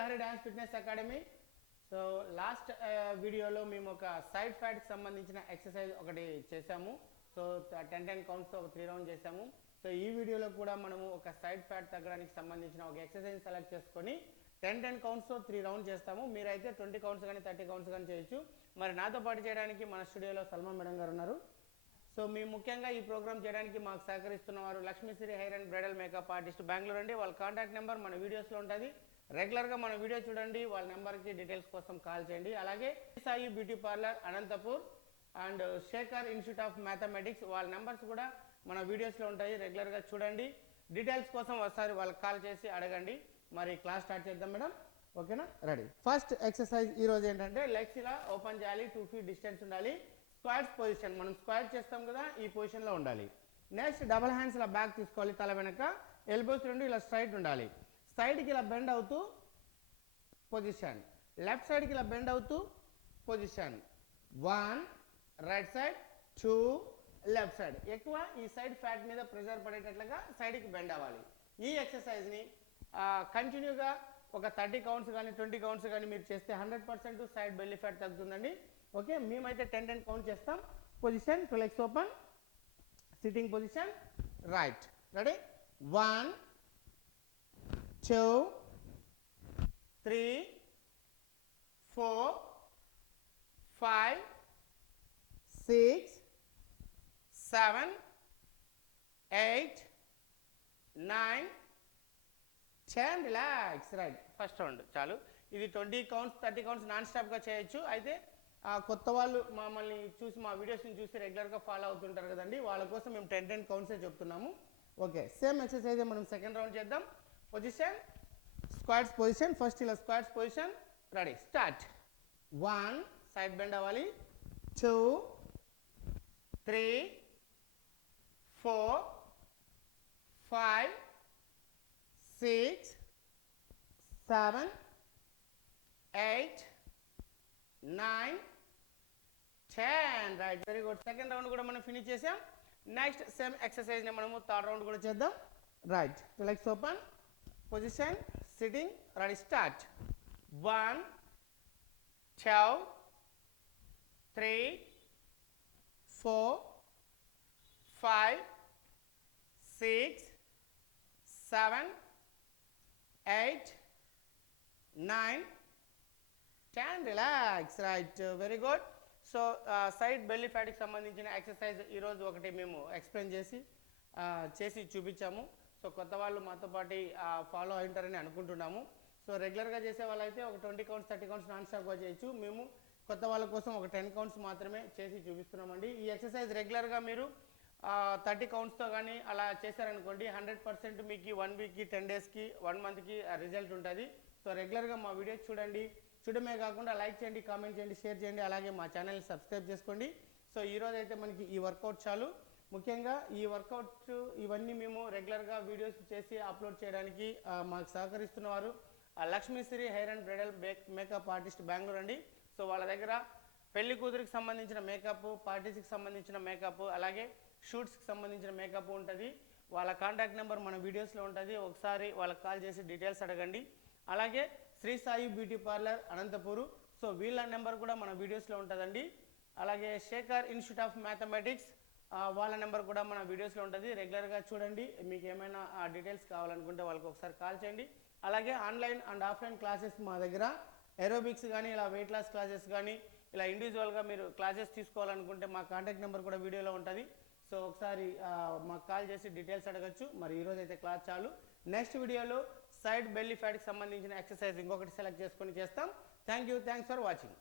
Lahari dance fitness academy. So last వీడియోలో మేము ఒక సైడ్ ఫ్యాట్కి సంబంధించిన ఎక్సర్సైజ్ ఒకటి చేసాము. సో 10 కౌంట్స్తో ఒక 3 రౌండ్ చేసాము. సో ఈ వీడియోలో కూడా మనము ఒక సైడ్ ఫ్యాట్ తగ్గడానికి సంబంధించిన ఒక ఎక్సర్సైజ్ సెలెక్ట్ చేసుకొని 10 కౌంట్స్తో 3 రౌండ్ చేస్తాము. మీరైతే 20 కౌంట్స్ కానీ 30 కౌంట్స్ కానీ చేయొచ్చు. మరి నాతో పాటు చేయడానికి మన స్టూడియోలో సల్మా మేడం గారు ఉన్నారు. సో మేము ముఖ్యంగా ఈ ప్రోగ్రామ్ చేయడానికి మాకు సహకరిస్తున్నవారు Lakshmishri hair and bridal makeup artist Bengaluru అండి. వాళ్ళ కాంటాక్ట్ నెంబర్ మన వీడియోస్లో ఉంటుంది. రెగ్యులర్గా మన వీడియో చూడండి, వాళ్ళ నెంబర్కి డీటెయిల్స్ కోసం కాల్ చేయండి. అలాగే Sai beauty parlour Anantapur and Shekhar institute of mathematics, వాళ్ళ నెంబర్స్ కూడా మన వీడియోస్లో ఉంటాయి. రెగ్యులర్గా చూడండి. డీటెయిల్స్ కోసం ఒకసారి వాళ్ళకి కాల్ చేసి అడగండి. మరి క్లాస్ స్టార్ట్ చేద్దాం మేడం, ఓకేనా? రెడీ. ఫస్ట్ ఎక్సర్సైజ్ ఈరోజు ఏంటంటే లెగ్స్ ఇలా ఓపెన్ చేయాలి, 2 feet డిస్టెన్స్ ఉండాలి. స్క్వాట్స్ పొజిషన్, మనం స్క్వాట్ చేస్తాం కదా, ఈ పొజిషన్లో ఉండాలి. నెక్స్ట్ డబల్ హ్యాండ్స్ ఇలా బ్యాక్ తీసుకోవాలి, తల వెనక. ఎల్బోస్ రెండు ఇలా స్ట్రైట్ ఉండాలి. సైడ్కి ఇలా బెండ్ అవుతూ పొజిషన్, లెఫ్ట్ సైడ్కి ఇలా బెండ్ అవుతూ position. 1 right side, 2 left side. ఎక్కువ ఈ సైడ్ ఫ్యాట్ మీద ప్రెషర్ పడేటట్లుగా సైడ్కి బెండ్ అవ్వాలి. ఈ ఎక్సర్సైజ్ని కంటిన్యూగా ఒక 30 కౌంట్స్ కానీ 20 కౌంట్స్ కానీ మీరు చేస్తే 100% సైడ్ బెల్లీ ఫ్యాట్ తగ్గుతుందండి. ఓకే, మేమైతే 10 కౌంట్ చేస్తాం. Position, 2 legs open, sitting position, right. Ready? 1 2 3 4 5 6 7 8 9 10. Relax. Right. First round చాలు. ఇది 20 కౌంట్స్ 30 కౌంట్స్ నాన్ స్టాప్గా చేయొచ్చు. అయితే కొత్త వాళ్ళు మమ్మల్ని చూసి మా వీడియోస్ని చూసి రెగ్యులర్గా ఫాలో అవుతుంటారు కదండి, వాళ్ళ కోసం మేము 10 కౌంట్సే చెప్తున్నాము. ఓకే, సేమ్ ఎక్సర్సైజ్ మనం సెకండ్ రౌండ్ చేద్దాం. Position, squats position. ఫస్ట్ ఇలా squats position. Ready, start. 1 side bend అవ్వాలి, 2 3 4 5 6 7 8 9 10. Right, very good. Second round కూడా మనం ఫినిష్ చేసాం. నెక్స్ట్ సేమ్ ఎక్సర్సైజ్ని మనము థర్డ్ రౌండ్ కూడా చేద్దాం. Right, 2 legs open, position, sitting, ready, start. 1 2 3 4 5 6 7 8 9 10. Relax. Right, very good. So side belly ఫ్యాట్కి సంబంధించిన ఎక్సర్సైజ్ ఈరోజు ఒకటి మేము ఎక్స్ప్లెయిన్ చేసి చూపించాము. సో కొత్త వాళ్ళు మాతో పాటు ఫాలో అయింటారని అనుకుంటున్నాము. సో రెగ్యులర్గా చేసే వాళ్ళైతే ఒక 20 కౌంట్స్ 30 కౌంట్స్ నాన్ స్టాప్గా చేయొచ్చు. మేము కొత్త వాళ్ళ కోసం ఒక 10 కౌంట్స్ మాత్రమే చేసి చూపిస్తున్నామండి. ఈ ఎక్సర్సైజ్ రెగ్యులర్గా మీరు 30 కౌంట్స్తో కానీ అలా చేశారనుకోండి, 100% మీకు 1 వీక్కి 10 డేస్కి 1 మంత్కి రిజల్ట్ ఉంటుంది. సో రెగ్యులర్గా మా వీడియోస్ చూడండి. చూడమే కాకుండా లైక్ చేయండి, కామెంట్ చేయండి, షేర్ చేయండి. అలాగే మా ఛానల్ని సబ్స్క్రైబ్ చేసుకోండి. సో ఈరోజు అయితే మనకి ఈ వర్కౌట్ చాలు. ముఖ్యంగా ఈ వర్కౌట్స్ ఇవన్నీ మేము రెగ్యులర్గా వీడియోస్ చేసి అప్లోడ్ చేయడానికి మాకు సహకరిస్తున్నవారు Lakshmishri hair and bridal makeup artist Bengaluru అండి. సో వాళ్ళ దగ్గర పెళ్లి కూతురికి సంబంధించిన మేకప్, పార్టీస్కి సంబంధించిన మేకప్, అలాగే షూట్స్కి సంబంధించిన మేకప్ ఉంటుంది. వాళ్ళ కాంటాక్ట్ నెంబర్ మన వీడియోస్లో ఉంటుంది. ఒకసారి వాళ్ళకి కాల్ చేసి డీటెయిల్స్ అడగండి. అలాగే Shri Sai beauty parlour Anantapur, so వీళ్ళ నెంబర్ కూడా మన వీడియోస్లో ఉంటుందండి. అలాగే శేఖర్ ఇన్స్టిట్యూట్ ఆఫ్ మ్యాథమెటిక్స్, వాళ్ళ నెంబర్ కూడా మన వీడియోస్లో ఉంటుంది. రెగ్యులర్గా చూడండి. మీకు ఏమైనా డీటెయిల్స్ కావాలనుకుంటే వాళ్ళకి ఒకసారి కాల్ చేయండి. అలాగే ఆన్లైన్ అండ్ ఆఫ్లైన్ క్లాసెస్ మా దగ్గర ఏరోబిక్స్ కానీ ఇలా వెయిట్ లాస్ క్లాసెస్ కానీ ఇలా ఇండివిజువల్గా మీరు క్లాసెస్ తీసుకోవాలనుకుంటే మా కాంటాక్ట్ నెంబర్ కూడా వీడియోలో ఉంటుంది. సో ఒకసారి మాకు కాల్ చేసి డీటెయిల్స్ అడగచ్చు. మరి ఈరోజు అయితే క్లాస్ చాలు. నెక్స్ట్ వీడియోలో సైడ్ బెల్లీ ఫ్యాట్కి సంబంధించిన ఎక్సర్సైజ్ ఇంకొకటి సెలెక్ట్ చేసుకొని చేస్తాం. Thanks for watching.